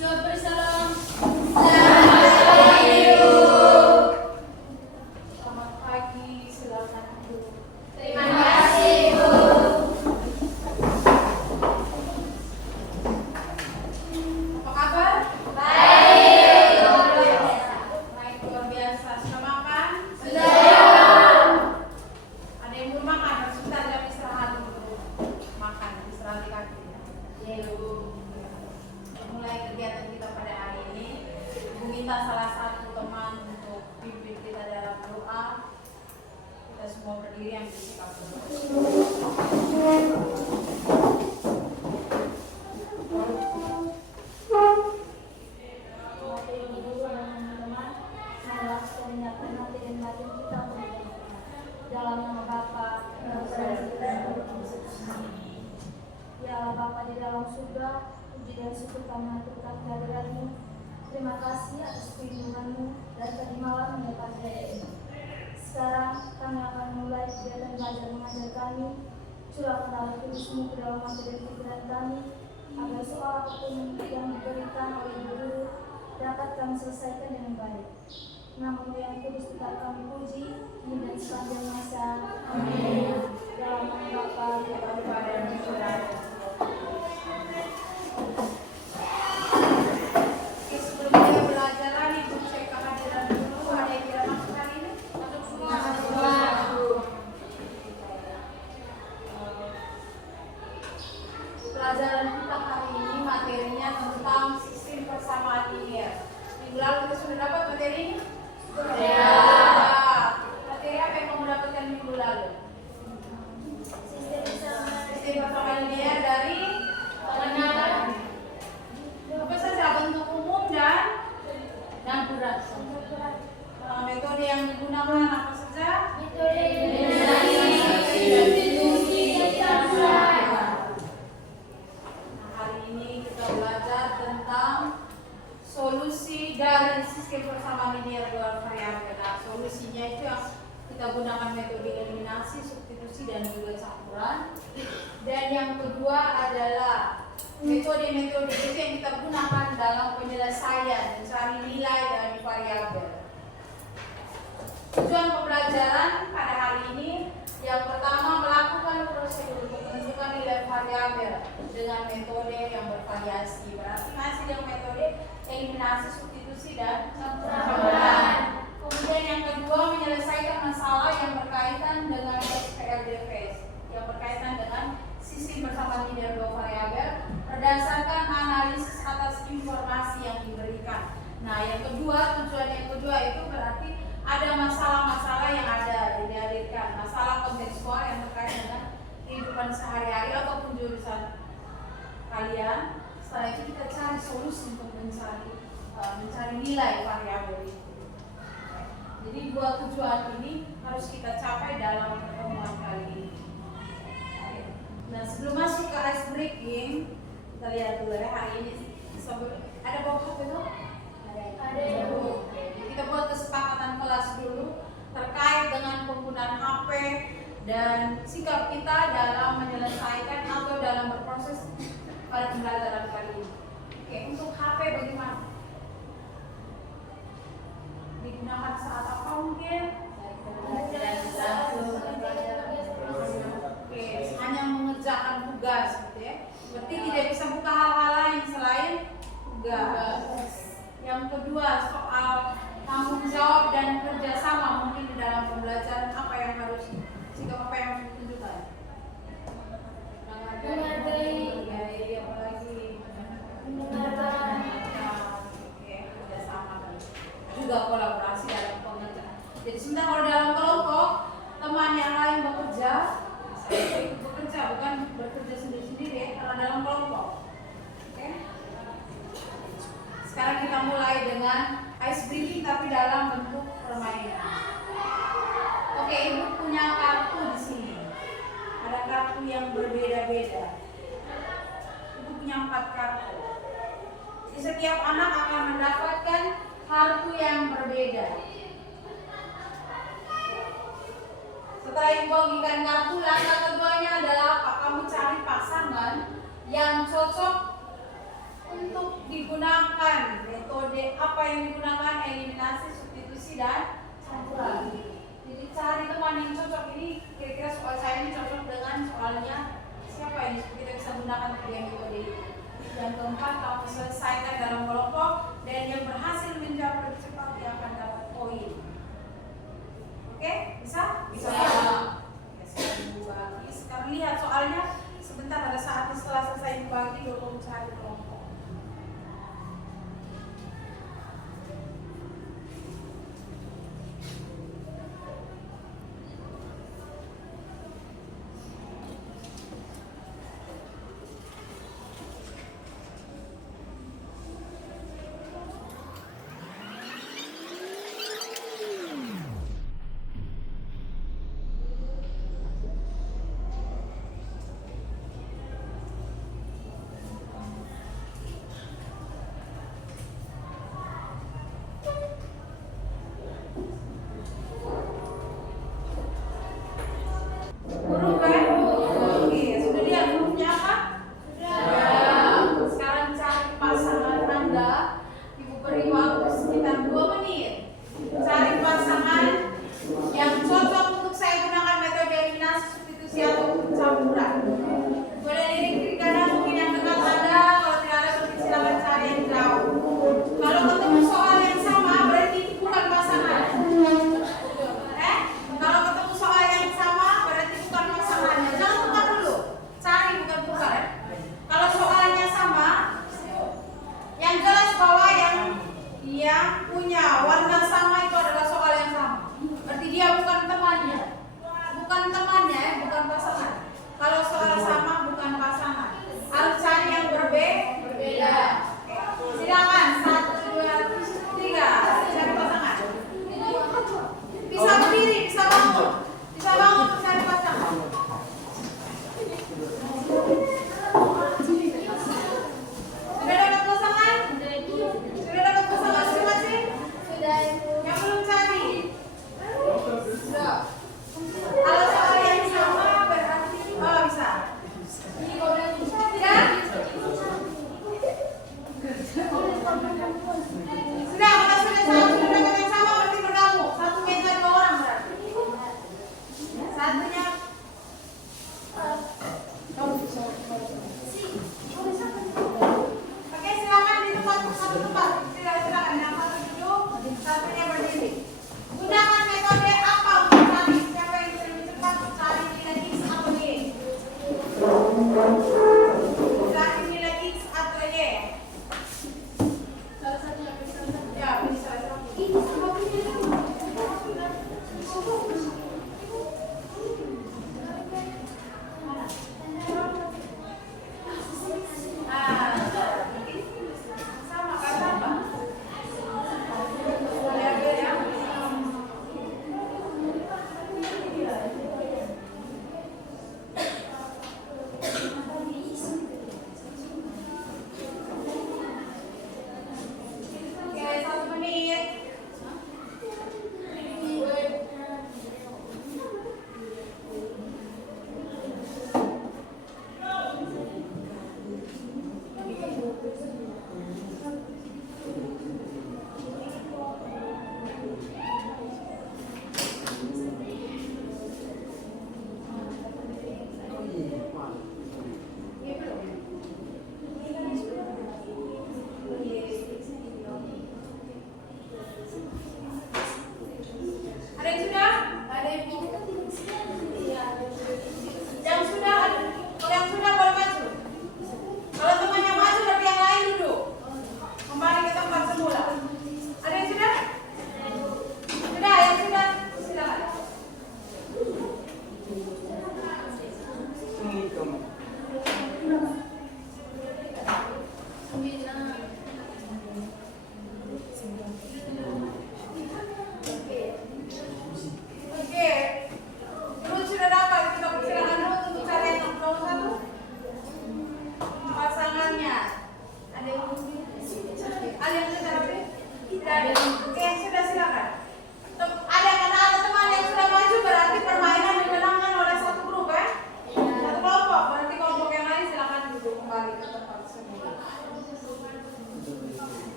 Selamat pagi, silakan duduk. Terima kasih, Bu. Apa kabar? Baik. Baik, luar biasa. Sudah makan? Sudah. Ada yang belum makan? Sebentar, jam istirahat dulu. Makan, istirahat di kaki. Mulai kegiatan kita pada hari ini. Ibu minta salah satu teman untuk pimpin kita dalam doa. Kita semua berdiri yang bersikap dalam nama Bapa dan Putra dan Roh Kudus. Ya Allah Bapa di dalam surga, puji dan syukur kami aturkan kehadiran-Mu. Terima kasih atas perlindungan-Mu dan tadi malam hingga pagi hari ini. Sekarang kami akan mulai kegiatan belajar mengajar kami. Curahkan Roh Kudus-Mu ke dalam hati dan pikiran kami, agar soal apapun yang diberikan oleh guru dapat kami selesaikan dengan baik. Nama-Mu yang kudus tetap kami puji, kini dan sepanjang masa. Amin. Dalam nama Bapa dan Putra dan Roh Kudus. Oke, sebelum kita belajar lagi, Ibu cek kehadiran dulu. Ada yang tidak masuk hari ini? Masuk semua. Pelajaran kita hari ini materinya tentang sistem persamaan linear. Minggu lalu kita sudah dapat materi ini? Sudah. Materi apa yang kamu dapatkan minggu lalu? Sistem persamaan linear dari apa saja, bentuk umum dan berat. Metode yang digunakan apa saja? Metode eliminasi dan deduksi dasar. Hari ini kita belajar tentang solusi dari sistem persamaan linear dua variabel. Nah, solusinya itu yang kita gunakan metode eliminasi, substitusi dan juga campuran. Dan yang kedua adalah metode-metode itu yang kita gunakan dalam penyelesaian mencari nilai dari variabel. Tujuan pembelajaran pada hari ini yang pertama melakukan prosedur menentukan nilai variabel dengan metode yang bervariasi. Berarti masih dengan metode eliminasi, substitusi dan campuran. Kemudian yang kedua menyelesaikan masalah yang berkaitan dengan SPLDVS, yang berkaitan dengan sistem persamaan linear dua variabel berdasarkan analisis atas informasi yang diberikan. Nah, yang kedua, tujuan yang kedua itu berarti ada masalah-masalah yang ada dihadirkan, masalah kontekstual yang terkait dengan kehidupan sehari-hari ataupun jurusan kalian. Setelah itu kita cari solusi untuk mencari nilai variabel itu. Jadi dua tujuan ini harus kita capai dalam pertemuan kali ini. Nah, sebelum masuk ke ice breaking, kita lihat dulu ya hari ini. Ada bawa HP tuh? Ada. Kita buat kesepakatan kelas dulu terkait dengan penggunaan HP dan sikap kita dalam menyelesaikan atau dalam berproses pada pembelajaran kali ini. Oke, untuk HP bagaimana? Digunakan saat apa mungkin? Oke, hanya mengerjakan tugas gitu ya. Berarti tidak bisa buka hal-hal lain selain tugas. Yang kedua, soal tanggung jawab dan kerjasama mungkin di dalam pembelajaran apa yang harus sikap apa yang harus ditunjukkan? Menghargai, apalagi oke, kerjasama dan juga kolaborasi dalam pengerjaan. Jadi sebentar kalau dalam kelompok teman yang lain bekerja, saya ikut bekerja, bukan bekerja sendiri-sendiri karena dalam kelompok. Oke. Sekarang kita mulai dengan ice breaking tapi dalam bentuk permainan. Oke, Ibu punya kartu di sini. Ada kartu yang berbeda-beda. Ibu punya 4 kartu. Jadi setiap anak akan mendapatkan kartu yang berbeda. Setelah Ibu bagikan kartu, langkah keduanya adalah apa? Kamu cari pasangan yang cocok untuk digunakan metode apa yang digunakan? Eliminasi, substitusi, dan campuran. Jadi cari teman yang cocok. Ini kira-kira soal saya ini cocok dengan soalnya siapa ini? Kita bisa gunakan tiga metode ini. Yang keempat, kamu selesaikan dalam kelompok dan yang berhasil menjawab lebih cepat dia akan dapat poin. Oke, bisa? Bisa. Ya, sekarang dibagi. Sekarang lihat soalnya sebentar, pada saat setelah selesai dibagi baru cari kelompok. Huruf kan? Oke, sudah lihat hurufnya apa? Sudah. Sekarang cari pasangan Anda. Ibu beri waktu sekitar 2 menit. Cari pasangan yang cocok untuk saya gunakan metode eliminasi, substitusi, atau campuran. Boleh lirik kiri kanan, mungkin yang dekat Anda. Kalau tidak ada, silakan cari yang jauh. Kalau ketemu soal yang sama, berarti itu bukan pasangan. Kalau ketemu soal yang sama, berarti bukan pasangannya. Jangan tukar dulu. Cari, bukan tukar. Kalau soalnya sama, yang jelas bahwa yang punya warna sama itu adalah soal yang sama. Berarti dia bukan temannya. Bukan temannya, bukan pasangan. Kalau soal sama, bukan pasangan. Harus cari yang berbeda. Silakan, 1, 2, 3. Cari pasangan. Bisa berdiri, bisa bangun. Bisa bangun untuk cari pasangan. Sudah dapat pasangan? Sudah dapat pasangan masing-masing? Sudah. Yang belum cari? Sudah. Kalau soal yang sama berarti bisa. Tidak? Sudah, kalau sudah dapat yang sama berarti bergabung. Satu meja 2 orang berarti. Satunya. Oke, silakan di tempat satu tempat. Silakan yang satu duduk, satunya berdiri. Gunakan metode apa untuk cari? Siapa yang lebih cepat cari nilai X atau Y? Cari nilai X atau Y? Salah satu yang bisa. Ya, pilih salah satu. Sama kan sama?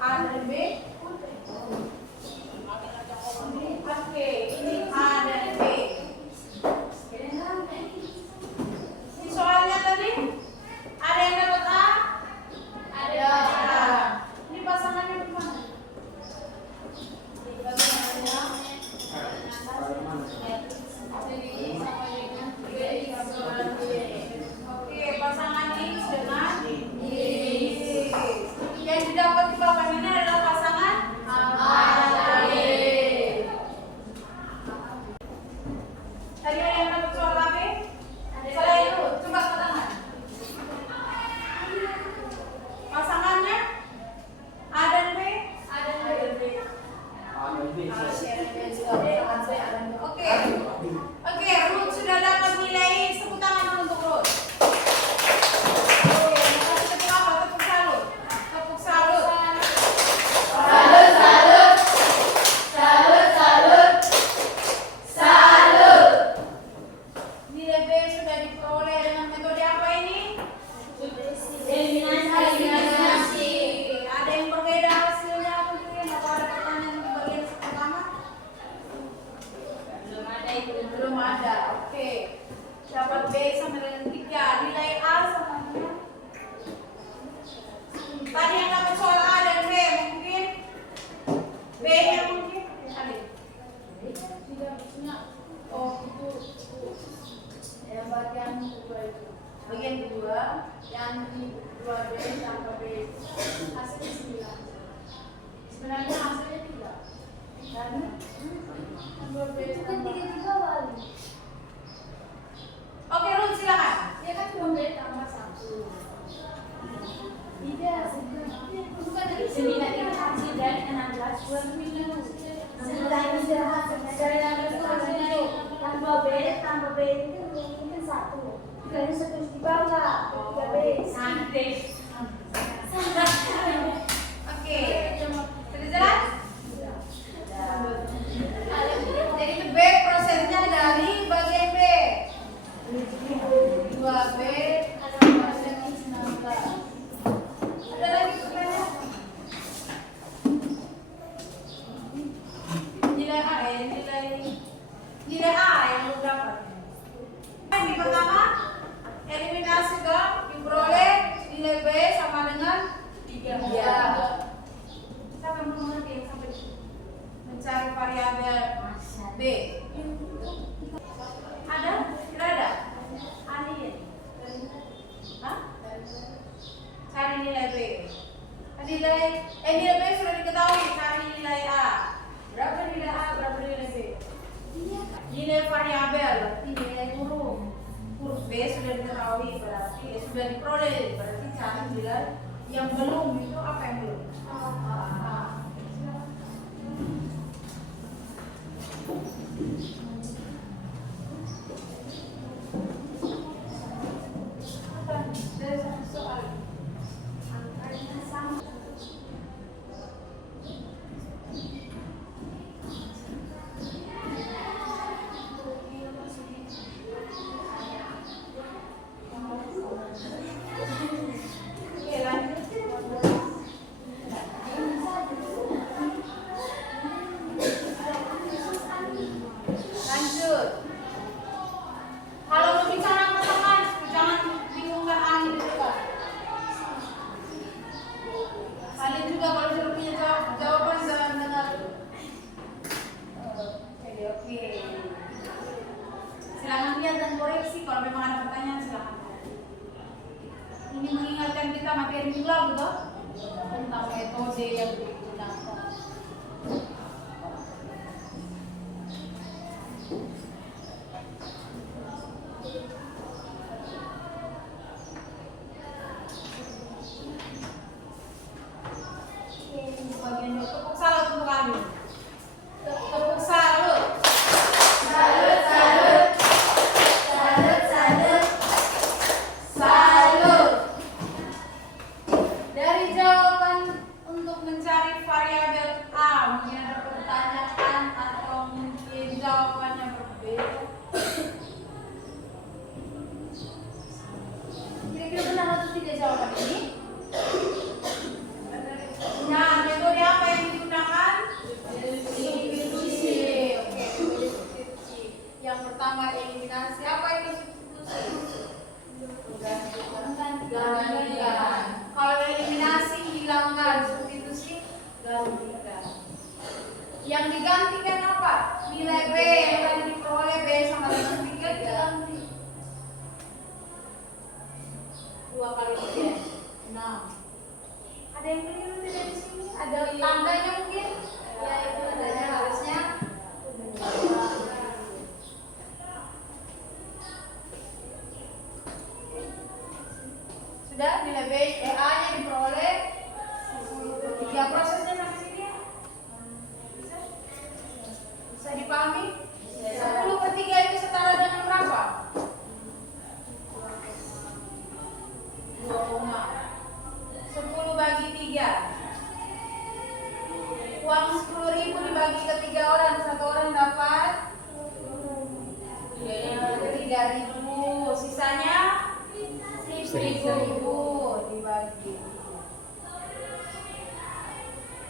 A dan B. Oke, ini A dan B. Ini soalnya tadi ada yang dapat A? Ada. Ini pasangannya gimana? Oke, pasangan X dengan Y. Yang didapat di papan ini adalah pasangan A dan B. Tadi ada yang dapat soal AB? Saya itu, coba ke tangan. Pasangannya A dan B? A dan B. Oke. Oke, Ruth sudah dapat nilai. Tepuk tangan dulu untuk Ruth. Oke, makasih tepuk apa? Tepuk salut. Tepuk salut. Salut, salut. Salut, salut. Salut. Nilai B sudah diperoleh dengan metode apa ini? Eliminasi. Ada yang berbeda hasilnya mungkin? Apa ada pertanyaan di bagian pertama? Belum ada. Oke. Dapat B sama dengan 3. Nilai A sama dengan tadi yang dapat soal A dan B mungkin B nya mungkin ada. Oh itu yang bagian kedua itu. Bagian kedua yang di 2B tambah B hasilnya 9. Sebenarnya hasilnya 3. Dan tambah B tambah. Oke, Ruth silakan. Ya kan cuma B tambah 1. Tidak, bukan dari 9 ini hasil dari 16 bulan minggu. Setelah ini sudah hasilnya dari 16 hasilnya tambah B itu mungkin 1. Dari 1 di bawah 3B. Santai. Oke. Sudah jelas? Jadi itu B prosesnya dari bagian B. 2B tambah 19. Ada lagi pertanyaan? Nilai A nilai A yang lu dapat. Yang pertama eliminasi dong, diperoleh nilai B sama dengan 3. Siapa yang belum mengerti yang sampai mencari variabel B? Ada? Tidak ada? Alien? Hah? Cari nilai B. Nilai B sudah diketahui. Cari nilai A. Berapa nilai A? Berapa nilai B? Nilai variabel berarti nilai huruf B sudah diketahui, berarti sudah diperoleh. Berarti cari nilai yang belum itu apa yang belum? Soal angkanya sama. Oke, lanjut. Lanjut. Kalau berbicara pasangan, jangan bingungkan angin di depan. Kalian juga kalau sudah punya jawaban jangan dengar. Oke. Silakan lihat dan koreksi kalau memang ada pertanyaan silakan. Ini mengingatkan kita materi minggu lalu toh tentang metode yang digunakan. Bagian tepuk salut untuk kami. Tepuk salut. Salut, salut. Salut, salut. Salut. Dari jawaban untuk mencari variabel gantikan. Yang digantikan apa? Nilai B yang tadi diperoleh B sama dengan 3 diganti. 2 kali 3 6. Ada yang keliru tidak di sini? Ada tandanya mungkin? Ya itu tandanya harusnya. Sudah nilai B A nya diperoleh 3. Prosesnya sampai sini ya? Bisa dipahami? 10/3 itu setara dengan berapa? 10 bagi 3. Uang 10.000 dibagi ke 3 orang, 1 orang dapat 3.000. Sisanya 1.000 dibagi.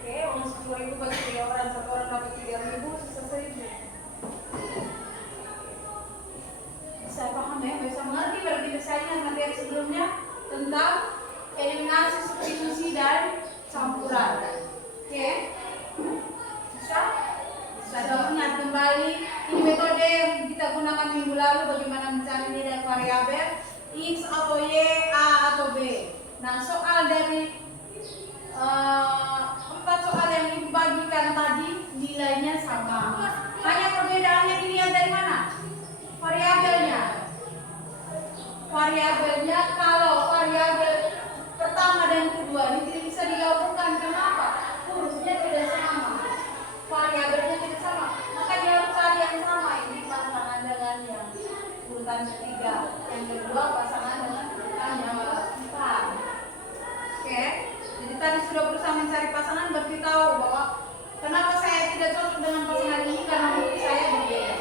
Oke, uang 10.000 bagi 3 orang, 1 orang dapat 3.000, sisa 1.000. Bisa paham ya? Bisa mengerti berarti misalnya materi sebelumnya tentang eliminasi, substitusi, dan campuran. Oke? Bisa? Bisa dong, ingat kembali. Ini metode yang kita gunakan minggu lalu bagaimana mencari nilai variabel X atau Y, A atau B. Nah, soal dari 4 soal yang dibagikan tadi nilainya sama. Hanya perbedaannya dilihat dari mana? Variabelnya. Variabelnya kalau variabel pertama dan kedua ini tidak bisa digabungkan. Kenapa? Hurufnya tidak sama, variabelnya tidak sama, maka dia harus cari yang sama. Ini pasangan dengan yang urutan ketiga, yang kedua pasangan dengan urutan yang keempat. Oke, jadi tadi sudah berusaha mencari pasangan, berarti tahu bahwa kenapa saya tidak cocok dengan pasangan ini, karena huruf saya berbeda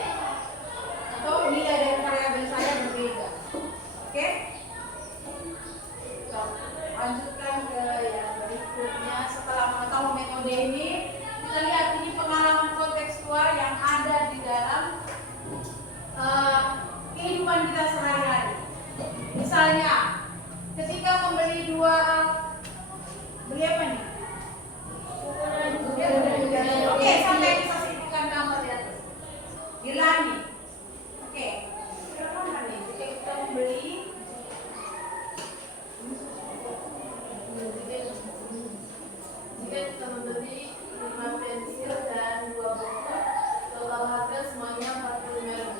atau nilai dari variabel saya berbeda. Oke, lanjutkan ke yang berikutnya. Setelah mengetahui metode ini, kita lihat ini pengalaman kontekstual yang ada di dalam kehidupan kita sehari-hari. Misalnya, ketika membeli beli apa nih? Oke, sampai bisa sebutkan gambar di atas. Irlani. Oke, silakan nih. Ketika kita membeli Jika kita membeli 5 pensil dan 2 buku, total harga semuanya 45.000.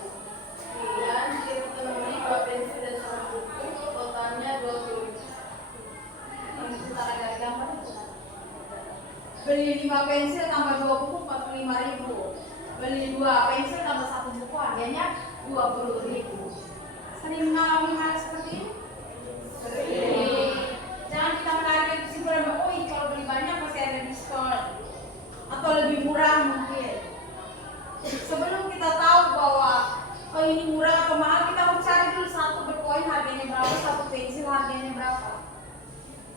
Dan jika kita membeli 2 pensil dan 1 buku, totalnya 20.000. setara dari gambar itu. Beli 5 pensil tambah 2 buku 45.000. Beli 2 pensil tambah 1 buku harganya 20.000. Sering mengalami hal seperti ini? Sering. Jangan kita menarik kesimpulan bahwa kalau beli banyak pasti ada diskon atau lebih murah mungkin. Sebelum kita tahu bahwa ini murah atau mahal, kita harus cari dulu satu berkoin harganya berapa, satu pensil harganya berapa.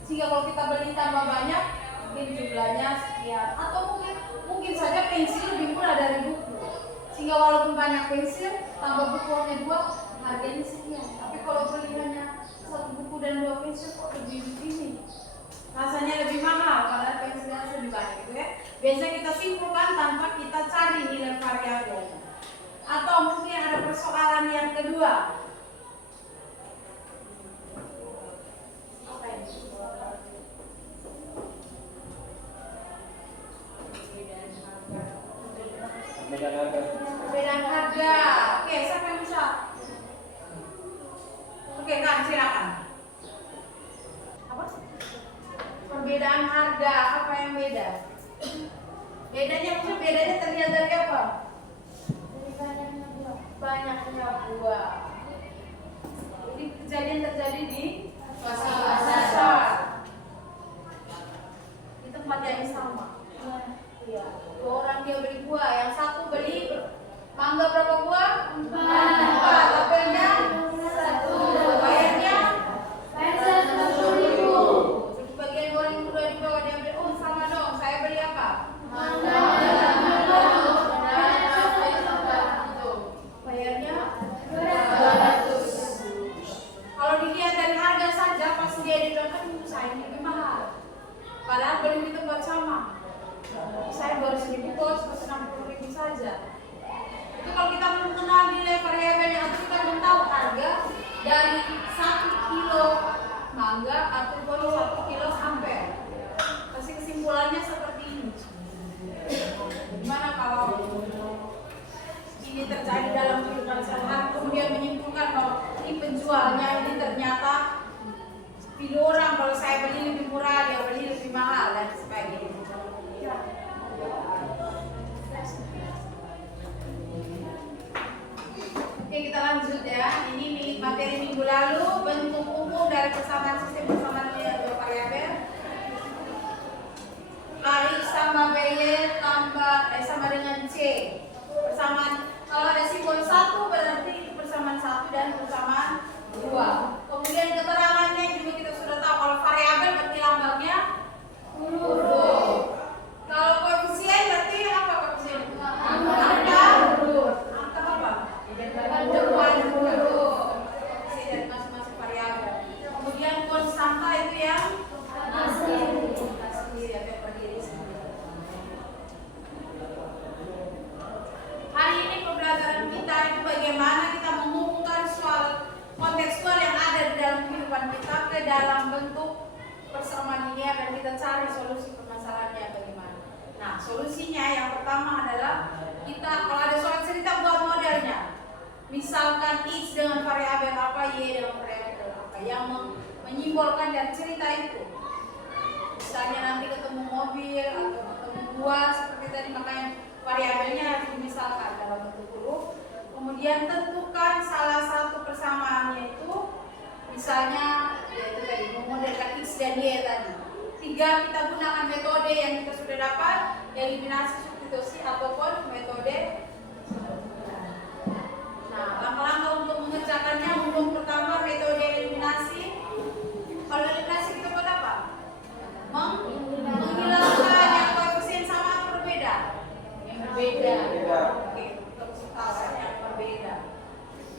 Sehingga kalau kita beli tambah banyak, mungkin jumlahnya sekian, atau mungkin saja pensil lebih murah dari buku. Sehingga walaupun banyak pensil, tambah bukunya 2, harganya sekian. Tapi kalau beli hanya 1 buku dan 2 pensil, kok lebih ini? Rasanya lebih mahal karena pensilnya lebih banyak gitu ya. Biasanya kita simpulkan tanpa kita cari nilai variabelnya. Atau mungkin ada persoalan yang kedua. Apa ini? Perbedaan harga. Oke, siapa yang bisa? Oke, kan silakan. Apa? Perbedaan harga, apa yang beda? Bedanya terlihat dari apa? Banyaknya buah. Jadi kejadian terjadi di pasar. Di tempat yang sama. Iya. 2 orang dia beli buah, yang satu beli mangga berapa buah? 4. Apelnya 1. Bayarnya 10.000. Jadi bagian orang yang udah di bawah dia beli, oh sama dong, saya beli apa? Mangga. Bayarnya 200. Kalau dilihat dari harga saja, pasti dia bilang kan saya ini lebih mahal. Padahal beli di tempat sama. terjadi dalam kehidupan sehari-hari, kemudian menyimpulkan bahwa ini penjualnya ini ternyata pilih orang, kalau saya beli lebih murah, dia beli lebih mahal dan sebagainya. Oke, kita lanjut ya. Ini materi minggu lalu, bentuk umum dari persamaan sistem persamaan linear dua variabel. AX tambah BY sama dengan C. Persamaan, kalau ada simbol 1 berarti itu persamaan 1 dan persamaan 2. Kemudian keterangannya juga kita sudah tahu, kalau variabel berarti lambangnya huruf. Kalau koefisien berarti apa koefisien? Angka apa? Depan huruf. Koefisien dari masing-masing variabel. Kemudian konstanta itu yang asli atau berdiri sendiri. Hari ini pembelajaran kita itu bagaimana kita menghubungkan soal kontekstual yang ada di dalam kehidupan kita ke dalam bentuk persamaan linear dan kita cari solusi permasalahannya bagaimana. Nah, solusinya yang pertama adalah kita kalau ada soal cerita buat modelnya. Misalkan X dengan variabel apa, Y dengan variabel apa yang menyimbolkan dan cerita itu. Misalnya nanti ketemu mobil atau ketemu buah seperti tadi, makanya variabelnya harus dimisalkan dalam bentuk huruf. Kemudian tentukan salah satu persamaannya itu, misalnya yaitu tadi memodelkan X dan Y tadi. 3, kita gunakan metode yang kita sudah dapat, eliminasi substitusi ataupun metode. Nah, langkah-langkah untuk mengerjakannya, umum pertama metode eliminasi. Kalau eliminasi kita buat apa? Menghilangkan yang koefisien sama atau berbeda? Yang berbeda. Oke, kita mesti tahu yang berbeda.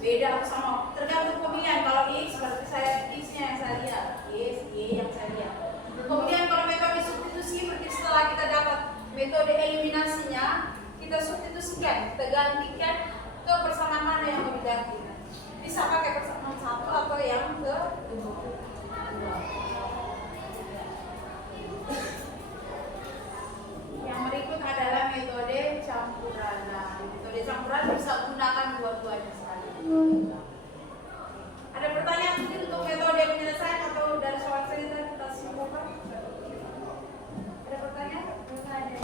Beda atau sama, tergantung pemilihan. Kalau X berarti saya X-nya yang saya lihat, Y yang saya lihat. Kemudian kalau metode substitusi berarti setelah kita dapat metode eliminasinya, kita substitusikan, kita gantikan ke persamaan mana yang mau diganti. Bisa pakai persamaan 1 atau yang kedua. Yang berikut adalah metode campuran. Nah, metode campuran bisa gunakan dua-duanya sekali. Ada pertanyaan mungkin untuk metode penyelesaian atau dari soal cerita kita simpulkan? Ada pertanyaan? Ada.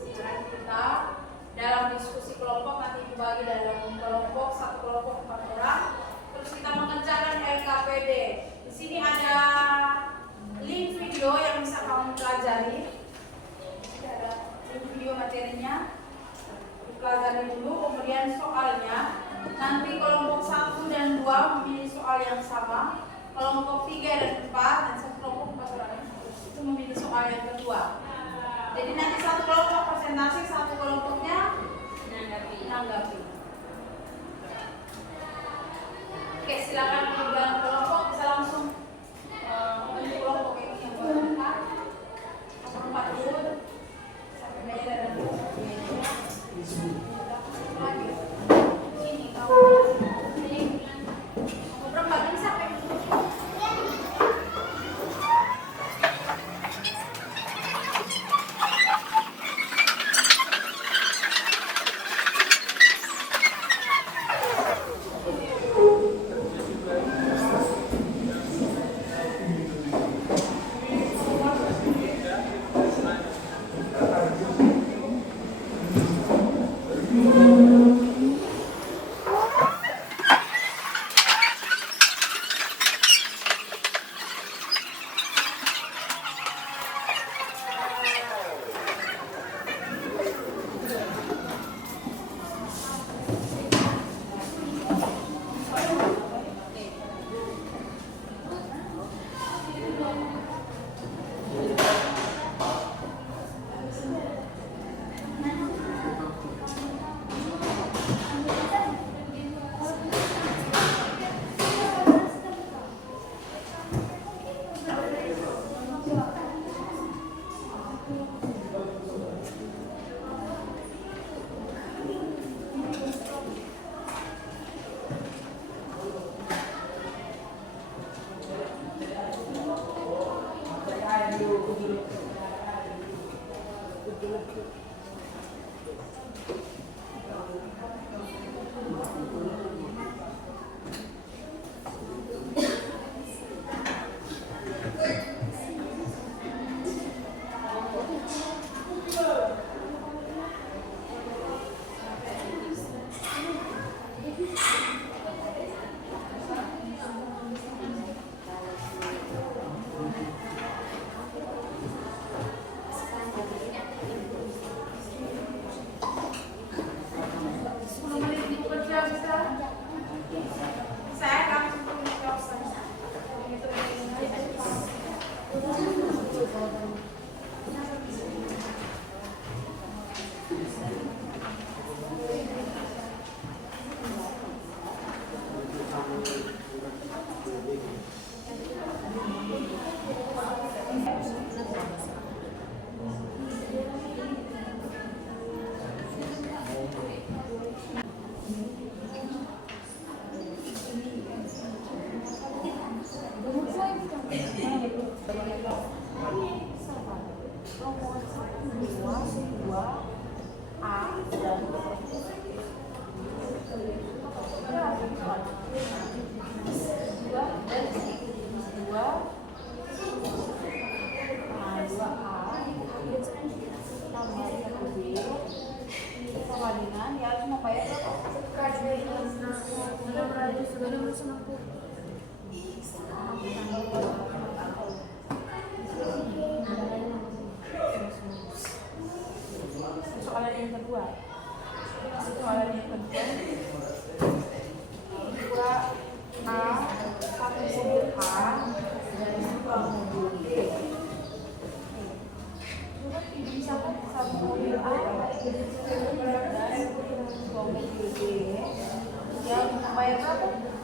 Sekarang kita dalam diskusi kelompok nanti dibagi dalam kelompok, satu kelompok 4 orang. Terus kita mengerjakan LKPD. Di sini ada link video yang bisa kamu pelajari. Ini ada link video materinya. Pelajari dulu, kemudian soalnya. Nanti kelompok 1 dan 2 memilih soal yang sama. Kelompok 3 dan 4 dan satu kelompok 4 orang itu memilih soal yang kedua. Jadi nanti satu kelompok presentasi, satu kelompoknya menanggapi. Oke, silakan di dalam kelompok bisa langsung untuk kelompok ini yang berempat, nomor 4 dulu sampai meja dan ini kamu berempat ini sampai Soalan yang kedua 2A 1 mobil A dan 2 mobil B. Misalkan 1 mobil A dan 2 mobil B, yang bayar berapa?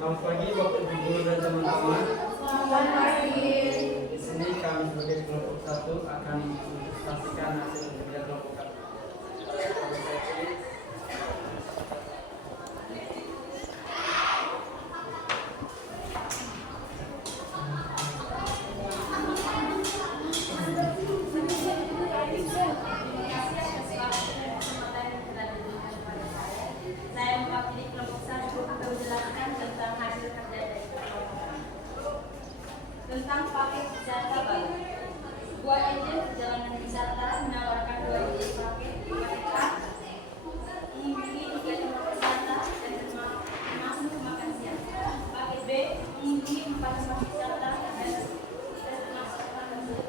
Selamat pagi Bapak Ibu Guru dan teman-teman. Selamat pagi. Di sini kami sebagai kelompok 1 akan menyaksikan hasil kerja kelompok kami. tentang paket wisata baru. Sebuah agen perjalanan wisata menawarkan 2 ide paket mereka mengunjungi 3 tempat wisata dan termasuk makan siang. Paket B mengunjungi 4 tempat wisata dan termasuk makan siang.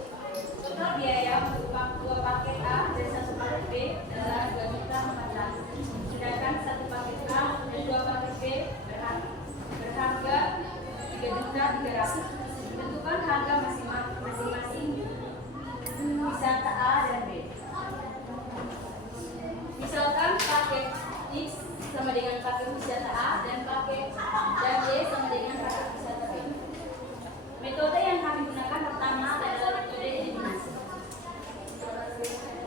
Total biaya untuk 2 paket A dan 1 paket B adalah 2.400.000. Sedangkan 1 paket A dan 2 paket B berharga 3.300.000. Tentukan harga masing-masing wisata A dan B. Misalkan paket X sama dengan paket wisata A dan paket Y sama dengan paket wisata B. Metode yang kami gunakan pertama adalah metode eliminasi.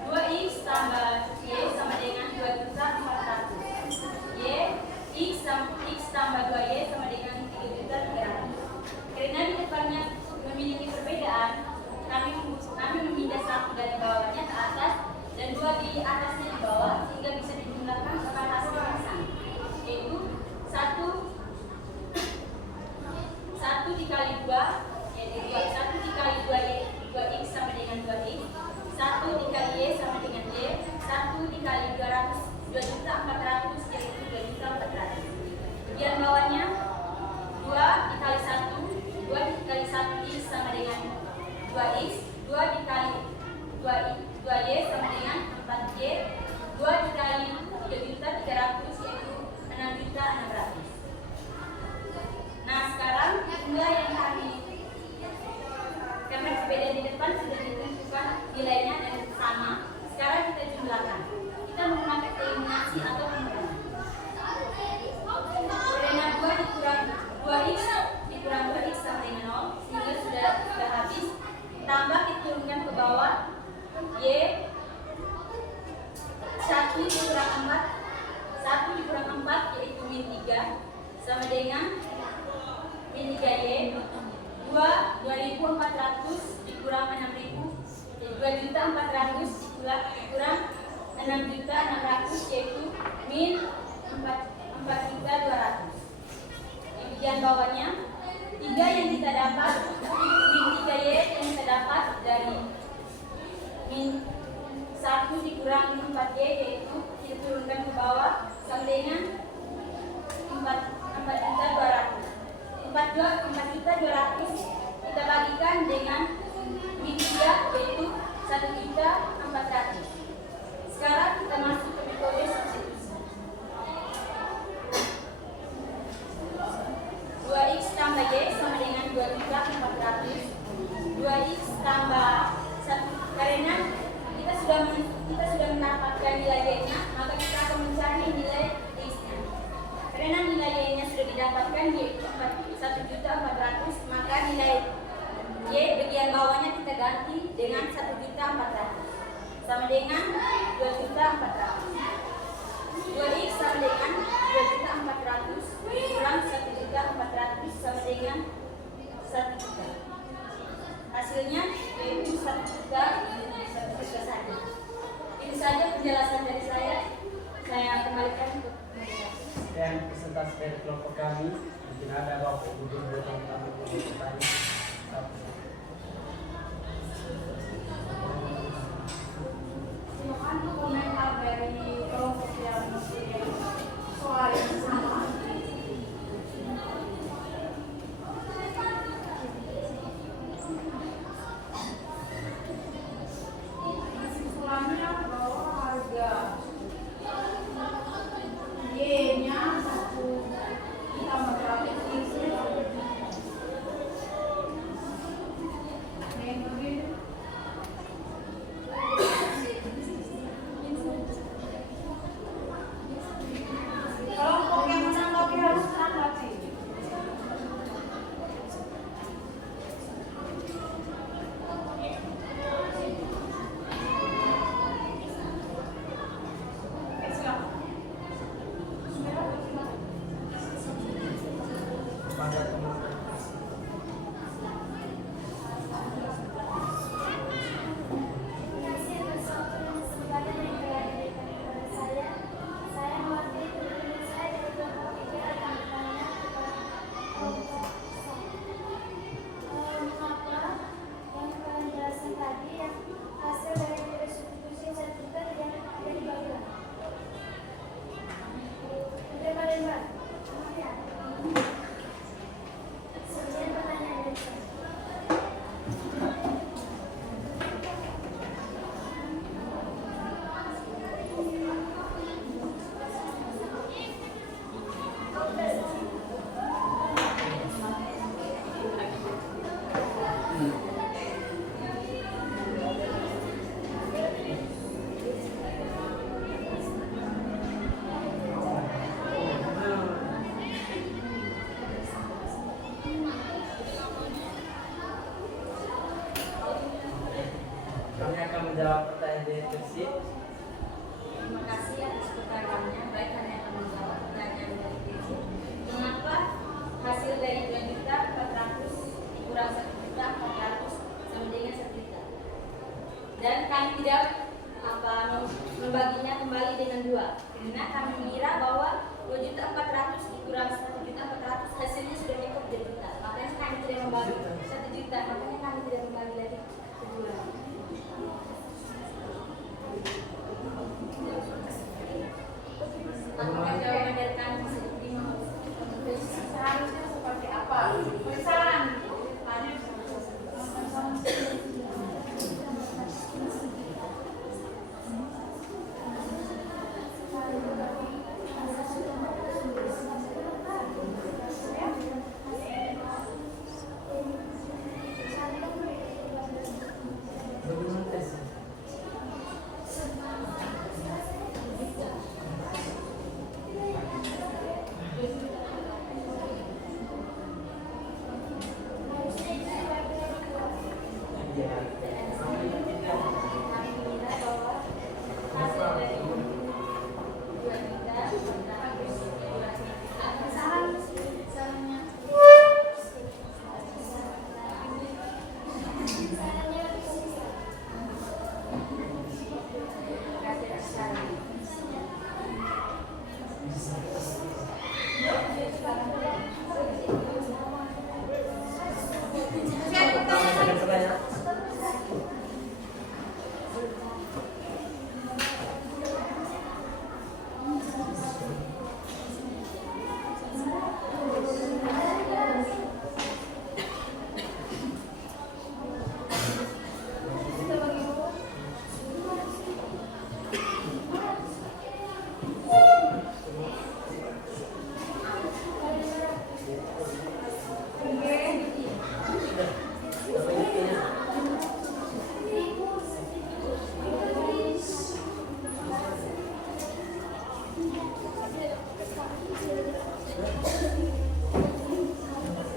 2X tambah Y sama dengan 2.400.000. X tambah 2Y sama dengan 3.300.000. Karena di depannya memiliki perbedaan, kami memindah 1 dari bawahnya ke atas dan 2 di atasnya di bawah, sehingga bisa dijumlahkan sampai hasil yang sama, yaitu 1 dikali 2, yaitu 1 dikali 2X sama dengan 2X, 1 dikali Y sama dengan Y, 1 dikali 2.400.000 yaitu 2.400.000. Bagian bawahnya 2 dikali 1, 2 dikali 1X sama dengan 2X, 2 dikali 2Y sama dengan 4Y, 2 dikali 3.300.000 yaitu 6.600.000. Nah, sekarang jumlah yang karena perbedaan di depan sudah ditentukan nilainya dan sama. Sekarang kita jumlahkan. Kita menggunakan eliminasi atau pengurangan. Karena 2 dikurang 2X dikurang 2X sama dengan 0, sehingga sudah habis. Tambah diturunkan ke bawah, Y 1 dikurang 4 yaitu min 3 sama dengan min 3Y. 2.400 dikurang 6.000 yaitu 2.400 dikurang 6.600 yaitu min 4.200. Di bagian bawahnya 3 yang kita dapat, min 3Y yang kita dapat dari min 1 dikurang 4Y yaitu kita turunkan ke bawah sama dengan 4.200. 4.200 kita bagikan dengan min 3 yaitu 1.400. Sekarang kita masuk ke metode substitusi. 2X tambah Y sama dengan 2.400. 2X tambah 1, karena kita sudah mendapatkan nilai Y-nya, maka kita akan mencari nilai X-nya. Karena nilai Y-nya sudah didapatkan yaitu 1.400.000, maka nilai Y bagian bawahnya kita ganti dengan 1.400 sama dengan 2.400. 2X sama dengan 2.400 kurang 1.400 sama dengan 1 juta. Hasilnya yaitu 1 juta saja. Ini saja penjelasan dari saya. Saya kembalikan untuk Dan presentasi dari kelompok kami, mungkin ada Bapak Ibu Guru yang kami bertanya. silakan komentar dari kelompok yang mempunyai soal yang sama. Kesimpulannya bahwa harga Y-nya 1 ditambah 100 X-nya menjawab pertanyaan dari Persib. Terima kasih atas keterangannya. Baik, kami akan menjawab pertanyaan dari Persib. Mengapa hasil dari 2.400.000 dikurang 1.400.000 sama dengan 1 juta? Dan kami tidak membaginya kembali dengan 2, karena kami mengira bahwa 2.400.000 dikurang 1.400.000 hasilnya sudah cukup 2 juta. Makanya kami tidak membagi 1 juta, makanya kami tidak membagi lagi kedua. Apakah jawaban dari kami bisa diterima? Seharusnya seperti apa? Pesanan. Bagaimana tes? Kami mengira bahwa hasil dari 2 juta harus dikurang 1 juta. Ada pertanyaan?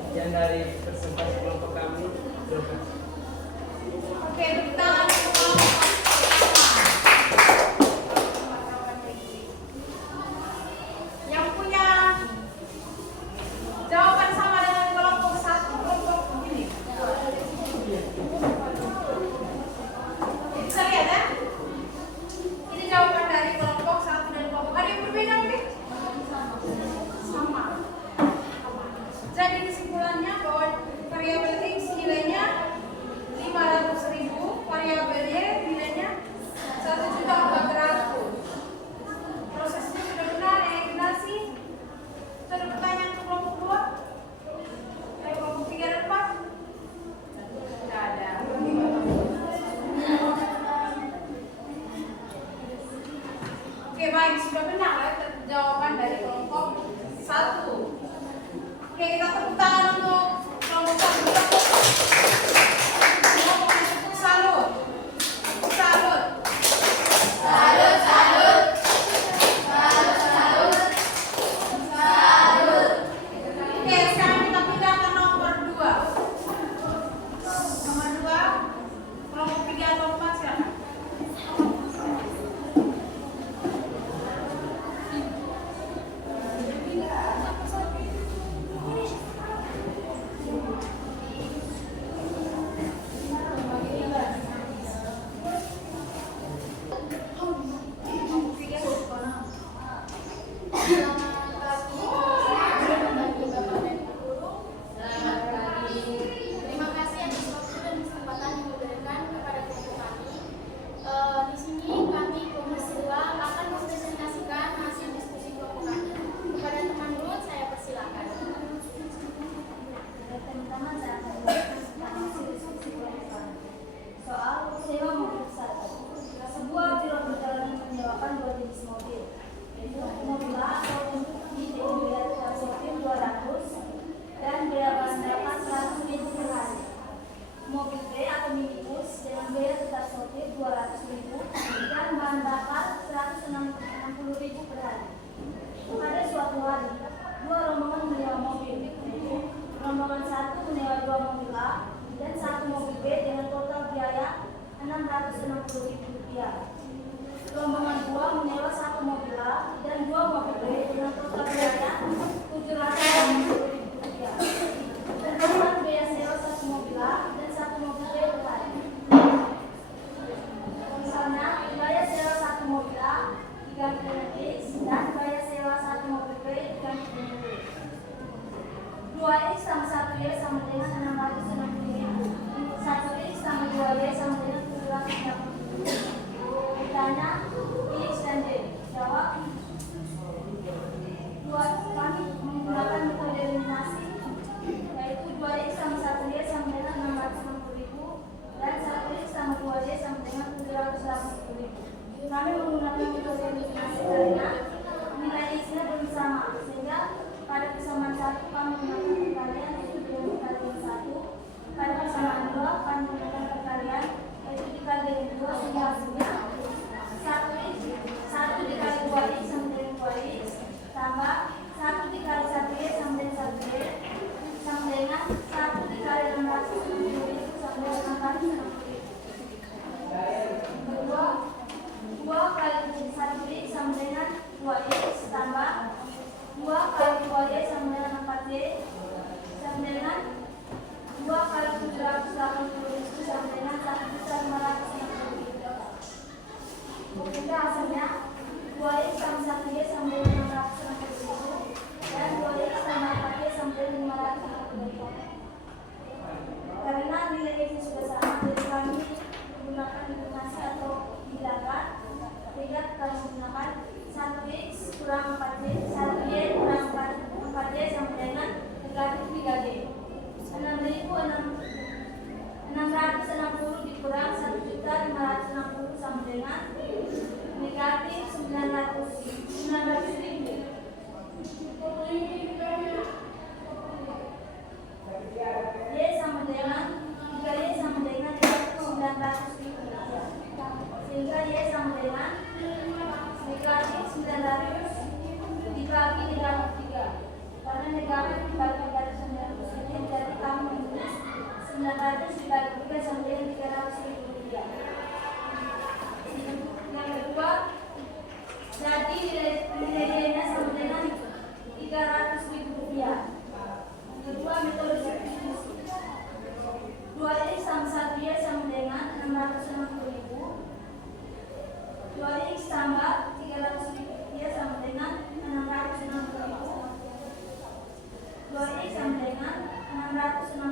Sekian dari presentasi kelompok kami. Oke, tepuk tangan semua. Yang punya jawaban sama dengan kelompok 1, kelompok ini. Bisa lihat ya? Ini jawaban dari kelompok 1 dan kelompok. Ada yang berbeda mungkin? Sama. Jadi kesimpulannya bahwa variabel X nilainya 500.000, variabel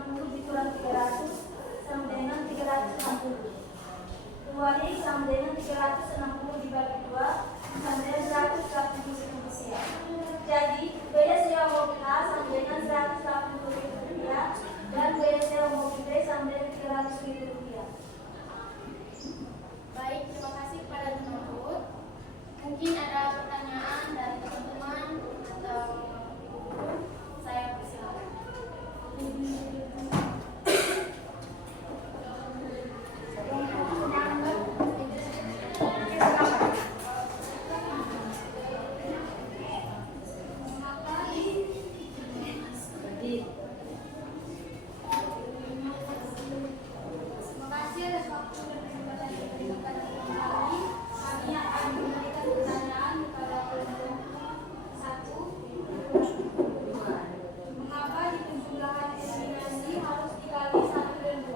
60 dikurang 300 sama dengan 360. 2x sama dengan 360 dibagi 2 sama dengan 180 rupiah. Jadi beda sewa mobil A sama dengan 180 rupiah dan beda sewa mobil B sama dengan 300 rupiah. Baik, terima kasih kepada teman Ruth. Mungkin ada pertanyaan dari teman-teman atau ibu guru. Saya persilakan. Terima kasih atas waktu dan kesempatan yang diberikan kepada kami. Kami akan memberikan pertanyaan kepada kelompok 1. Mengapa di penjumlahan eliminasi harus dikali 1 dan 2?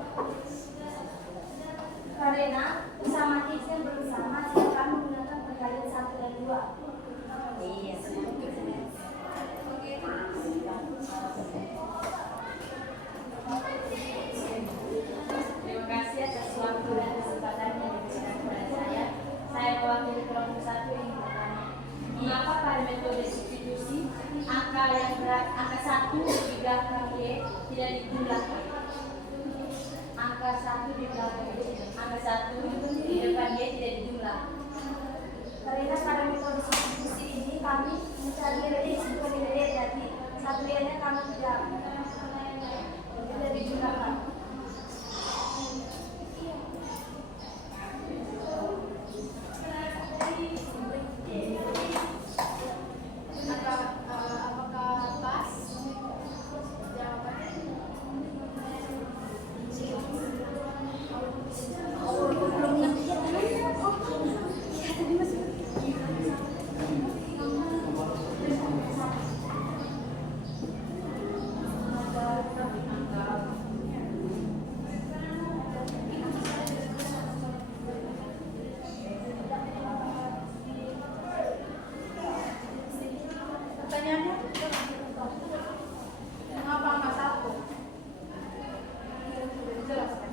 Karena bersama X yang bersama silakan menggunakan perkalian 1 dan 2. Iya, terima kasih atas waktu dan kesempatan yang diberikan kepada saya. Saya mewakili kelompok 1 yang bertanya, mengapa pada metode substitusi angka 1 di belakang Y tidak dijumlahkan? Angka 1 di belakang Y, angka 1 di depan Y tidak dijumlahkan. Karena pada metode substitusi ini kami mencari redik bukan nilai jadi satu nilainya kami tidak dijumlahkan. Apakah pas jawabannya? Pertanyaannya, mengapa angka 1? Jelaskan.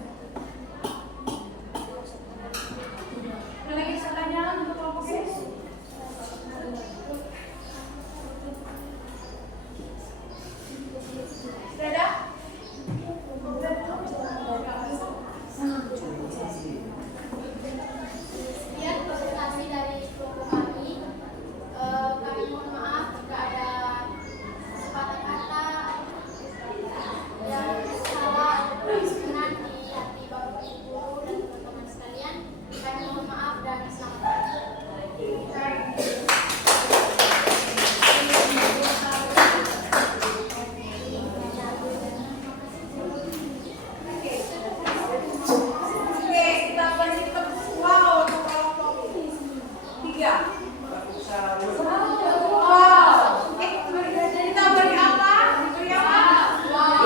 Ada lagi pertanyaan untuk kelompok X? Sudah ada? Sekian presentasi dari kelompok kami. Kami mohon maaf jika ada sepatah kata yang salah atau kurang berkenan di hati Bapak Ibu dan teman-teman sekalian. Kami mohon maaf dan selamat Oke, kita beri tepuk wow untuk kelompok 3. Wow. Kita beri apa? Beri apa? Wow.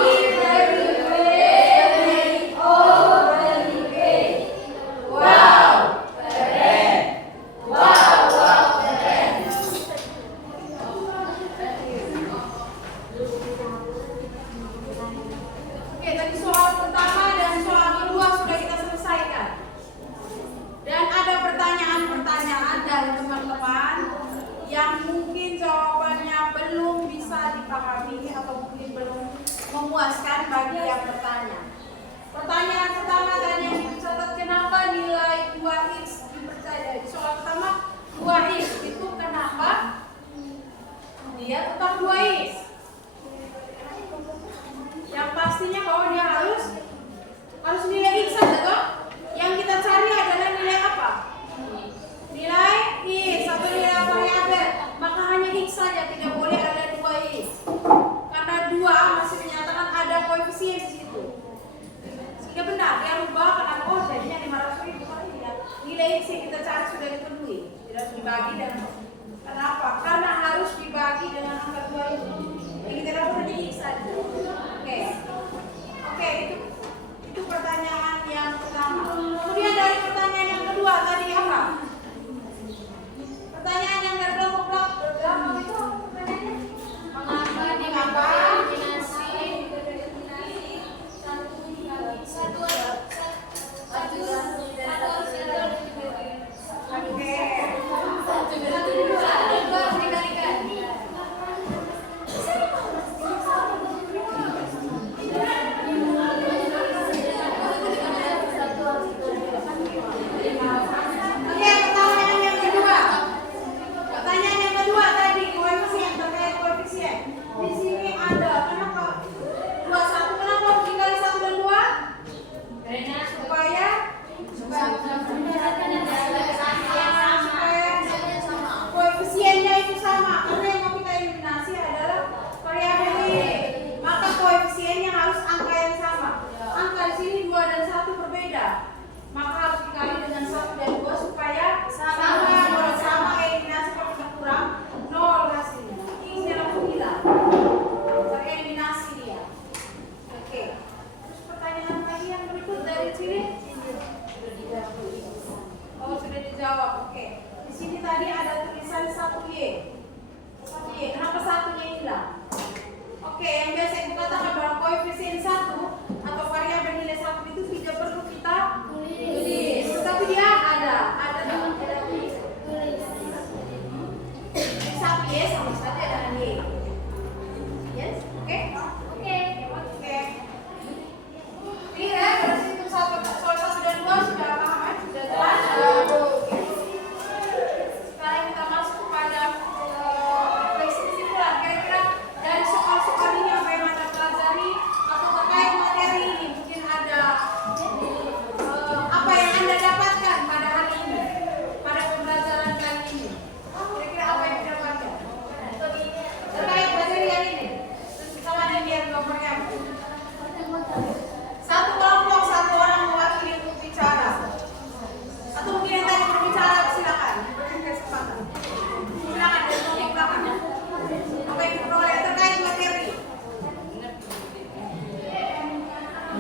Oke, tadi soal pertama dan soal kedua sudah kita selesaikan. Dan ada pertanyaan-pertanyaan dari teman-teman yang mungkin jawabannya belum bisa dipahami atau mungkin belum memuaskan bagi yang bertanya. Pertanyaan pertama tadi yang dicatat, kenapa nilai 2x dipercaya? Soal pertama 2x itu kenapa dia tetap 2x? Yang pastinya bahwa dia harus nilai x saja toh. Yang kita cari adalah nilai apa? Nilai x atau nilai variabel. Maka hanya x saja, tidak boleh ada 2x. Karena 2 masih menyatakan ada koefisien di situ. Sehingga benar dia rubah karena jadinya 500.000 kali ya. Nilai x yang kita cari sudah dipenuhi. Tidak harus dibagi dan kenapa? Karena harus dibagi dengan angka 2 itu. Jadi kita dapat hanya x saja. Oke, itu pertanyaan yang pertama. Kemudian dari pertanyaan yang kedua tadi apa? Pertanyaan yang dari kelompok belakang itu apa pertanyaannya? mengapa di Mengapa? eliminasi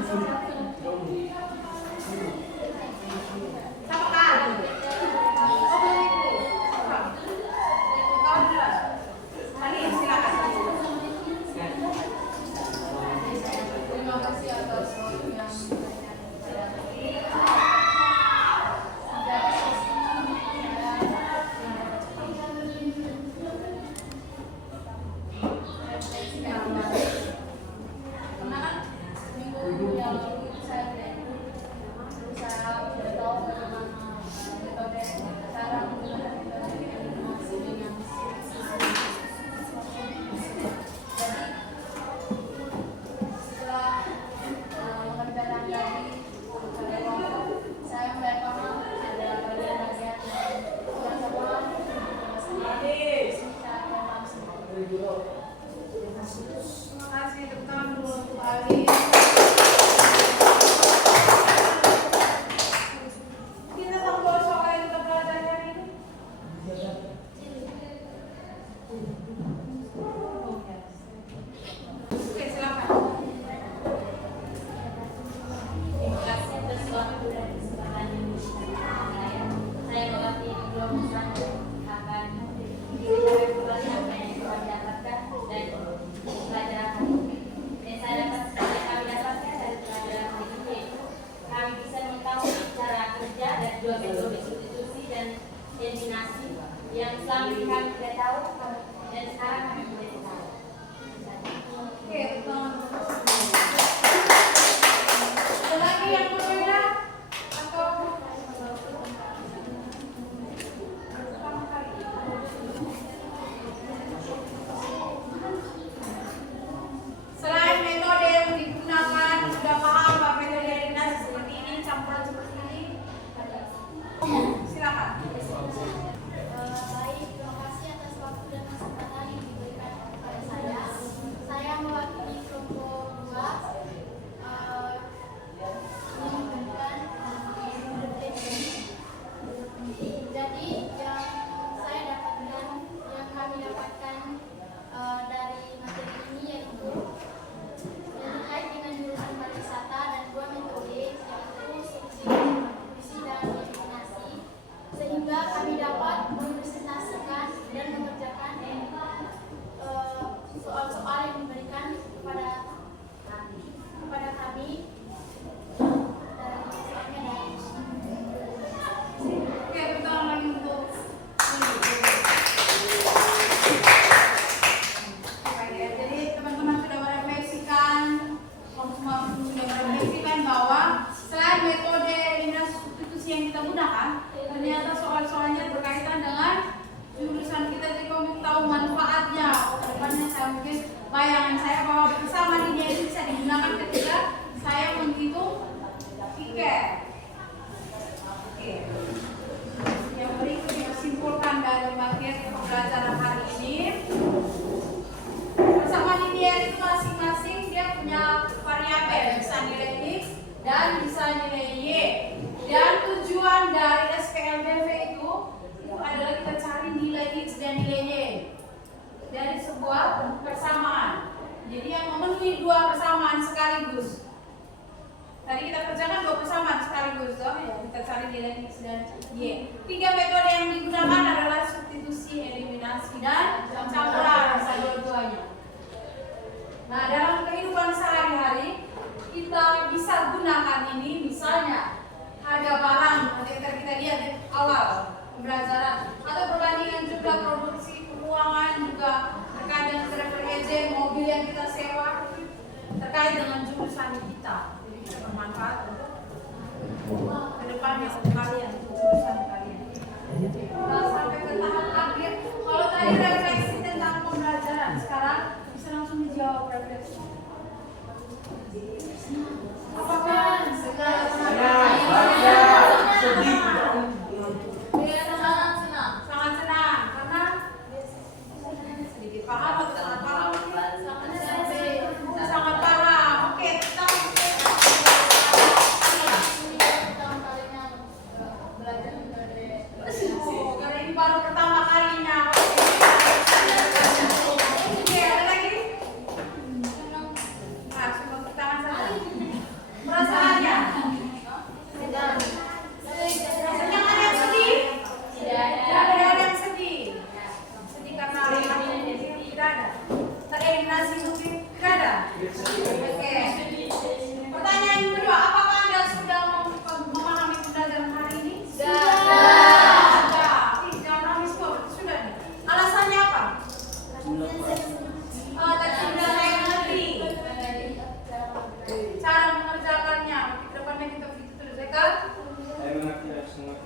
Sama kan? Oh, beriku. Kawan dulu. Mari, silakan. Terima kasih atas waktu yang diberikan kepada kami. Karena minggu yang lalu saya sudah tahu bagaimana metode cara menggunakan metode animasi dengan setelah mengerjakan tadi pada kelompok, saya mulai paham ada bagian-bagian yang kurang paham cara memang Terima kasih, tepuk tangan dulu untuk Ali. Kita tahu bahwa soal yang kita belajar hari ini. Oke, silakan. Terima kasih atas waktu dan kesempatan yang diberikan kepada saya. Saya mewakili kelompok 1 akan menceritakan kembali apa yang telah didapatkan dari pelajaran hari ini. Yang kami dapatkan dari pelajaran hari ini yaitu kami bisa mengetahui cara kerja dan juga metode substitusi dan eliminasi yang selama ini kami tidak tahu dan sekarang kami menjadi tahu. Oke, tepuk tangan dulu. Ada lagi yang berbeda? Atau pertama kali? Selain metode yang digunakan, sudah paham bahwa metode eliminasi seperti ini, campuran seperti ini? Silakan. Baik, terima kasih atas waktu dan kesempatan yang diberikan kepada saya. Saya mewakili kelompok 2 menunjukkan jadi yang saya dapatkan, yang kami dapatkan dari materi ini yaitu yang terkait dengan jurusan pariwisata dan 2 metode yaitu substitusi dan eliminasi, sehingga kami dapat merepresentasikan dan mengerjakan soal-soal yang diberikan kepada kami dari soalnya dari Oke, tepuk tangan lagi untuk Baik ya, jadi teman-teman sudah merefleksikan, semua sudah merefleksikan bahwa selain metode eliminasi substitusi yang kita gunakan, ternyata soal-soalnya berkaitan dengan jurusan kita, jadi kamu tahu manfaatnya. Kedepannya saya mungkin bayangan saya bahwa bersama ini bisa digunakan ketika saya menghitung tiket. Oke. Yang berikut disimpulkan dari materi pembelajaran hari ini. Persamaan linear itu masing-masing dia punya variabel, bisa nilai X dan bisa nilai Y. Dan tujuan dari SPLDV itu adalah kita cari nilai X dan nilai Y dari sebuah persamaan. Jadi yang memenuhi 2 persamaan sekaligus. Tadi kita kerjakan 2 persamaan sekaligus, ya. Kita cari nilai X dan Y. 3 metode yang digunakan adalah substitusi, eliminasi, dan campuran, bisa dua-duanya. Nah, dalam kehidupan sehari-hari kita bisa gunakan ini, misalnya harga barang yang kita lihat di awal pembelajaran, atau perbandingan jumlah produksi, keuangan, juga terkait dengan travel agent, mobil yang kita sewa, terkait dengan jurusan kita. Jadi bisa bermanfaat untuk kedepannya untuk kalian, untuk jurusan kalian. Nah, sampai ke tahap akhir. Kalau tadi refleksi tentang pembelajaran, sekarang bisa langsung dijawab refleksi. Apakah segala sangat senang karena sedikit paham atau sangat paham? Sangat paham. Oke, kita karena ini baru pertama kalinya. Oke, ada lagi? Nah, semua tangan saja. Saya mengerti dan semua.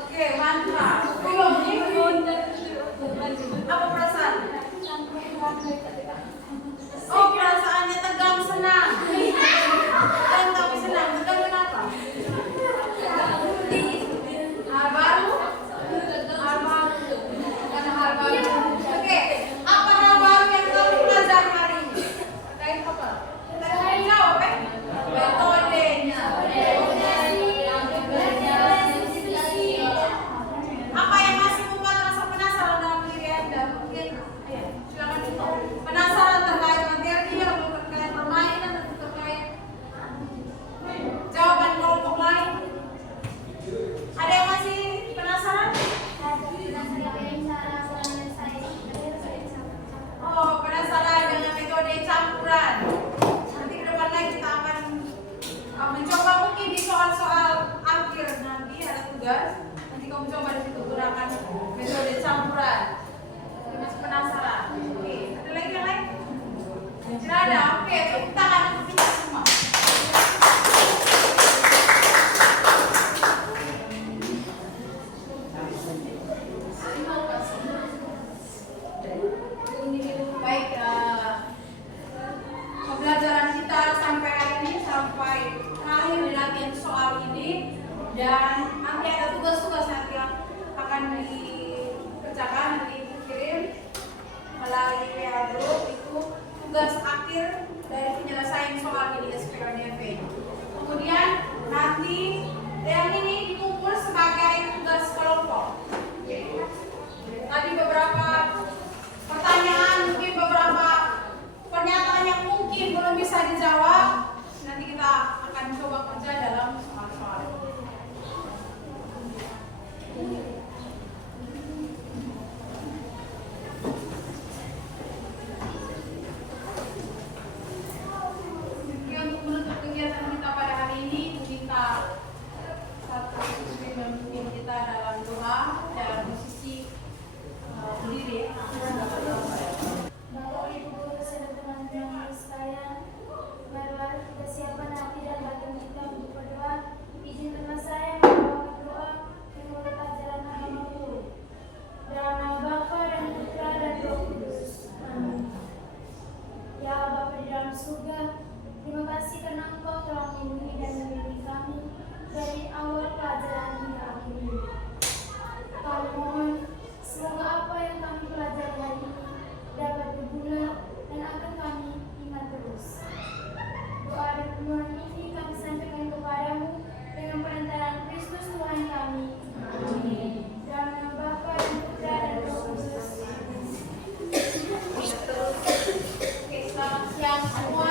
Oke, mantap. Apa perasaan? Oh, perasaannya tegang senang. Tegang tapi senang. Tegang kenapa? Hal baru? Hal baru. Karena hal baru. Oke, apa hal baru yang kamu pelajari hari ini? Terkait apa? Terkait jawab, metodenya. Apa yang masih membuat rasa penasaran dalam diri Anda? Mungkin, ayo, silakan coba. Penasaran terkait materinya, atau terkait permainan, atau terkait jawaban kelompok lain? Ada yang masih penasaran? Oh, penasaran dengan metode campuran. Nanti ke depan lagi kita akan mencoba mungkin di soal-soal akhir nanti ada tugas. Nanti kamu coba di situ gunakan metode campuran. Masih penasaran? Oke, ada lagi yang lain? Tidak ada. Oke, tepuk tangan untuk kita semua. Baik, pembelajaran kita sampai hari ini sampai terakhir di latihan soal ini, dan nanti ada tugas-tugas nanti yang akan dikerjakan, nanti dikirim melalui WA group. Itu tugas akhir dari penyelesaian soal di SPKDP. Kemudian nanti yang ini dikumpul sebagai tugas kelompok. Tadi beberapa pertanyaan, mungkin beberapa pernyataan yang mungkin belum bisa dijawab, nanti kita akan coba kerja dalam soal-soal. Oke, untuk menutup kegiatan kita pada hari ini, kita satu siswi memimpin kita dalam doa dalam posisi berdiri. Bapak Ibu guru serta teman-teman sekalian, marilah kita siapkan hati dan batin kita untuk berdoa. Izinkanlah saya membawakan doa menurut ajaran agama guru. Dalam nama Bapa dan Putra dan Roh Kudus. Amin. Ya Bapa di dalam surga, terima kasih karena Engkau telah melindungi dan membimbing kami dari awal pelajaran hingga akhir ini. Kami mohon semoga apa yang kami pelajari hari ini dapat berguna dan akan kami ingat terus. Doa dan permohonan ini kami sampaikan kepadamu dengan perantaraan Kristus Tuhan kami. Amin. Dalam nama Bapa dan Putra dan Roh Kudus. Oke, selamat siang semua.